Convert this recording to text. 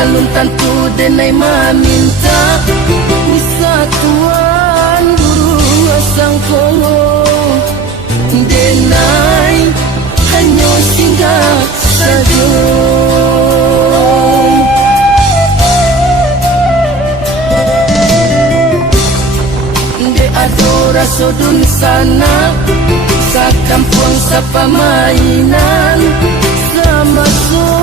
alun tantu denai maminta wisatuan guru asang kongo denai hanya singgah saja. De adora sodun sana sa kampung sa pamainan sama so